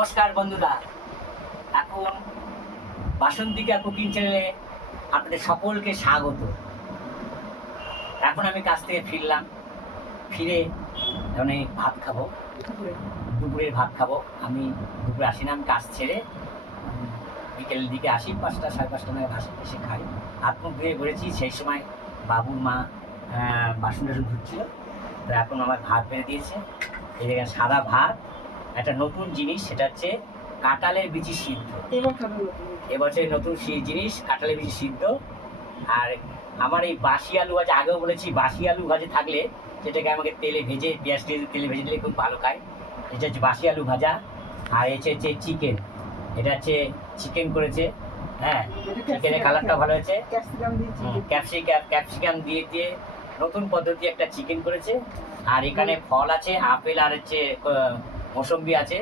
নমস্কার বন্ধুরা, এখন বাসন্তিকা কুকিং চ্যানেলে আপনাদের সকলকে স্বাগত। এখন আমি কাজ থেকে ফিরে এখন এই ভাত খাবো, দুপুরের ভাত খাবো। আমি দুপুরে আসি না, আমি কাজ ছেড়ে বিকেলের দিকে আসি, 5টা সাড়ে 5টা নাগাদ এসে খাই। হাত মুখ ধুয়ে ঘুরেছি, সেই সময় বাবুর মা বাসন টাসন ধুচ্ছিল। তো এখন আমার ভাত বেড়ে দিয়েছে, এই জায়গায় সাদা ভাত, একটা নতুন জিনিস, সেটা হচ্ছে কাঁঠালের বিচি সিদ্ধ। এবছরের নতুন জিনিস কাঁঠালের বিচি সিদ্ধ। আর আমার এই বাসি আলু ভাজা, আগেও বলেছি বাসি আলু ভাজা থাকলে সেটাকে আমাকে তেলে ভেজে, পেঁয়াজ দিয়ে তেলে ভেজে দিলে খুব ভালো খায়। এটা হচ্ছে বাসি আলু ভাজা। আর এটা হচ্ছে চিকেন, এটা হচ্ছে চিকেন করেছে। হ্যাঁ, চিকেনের কালারটা ভালো হয়েছে, ক্যাপসিকাম দিয়ে দিয়ে নতুন পদ্ধতি একটা চিকেন করেছে। আর এখানে ফল আছে, আপেল আর হচ্ছে মৌসম্বি আছে,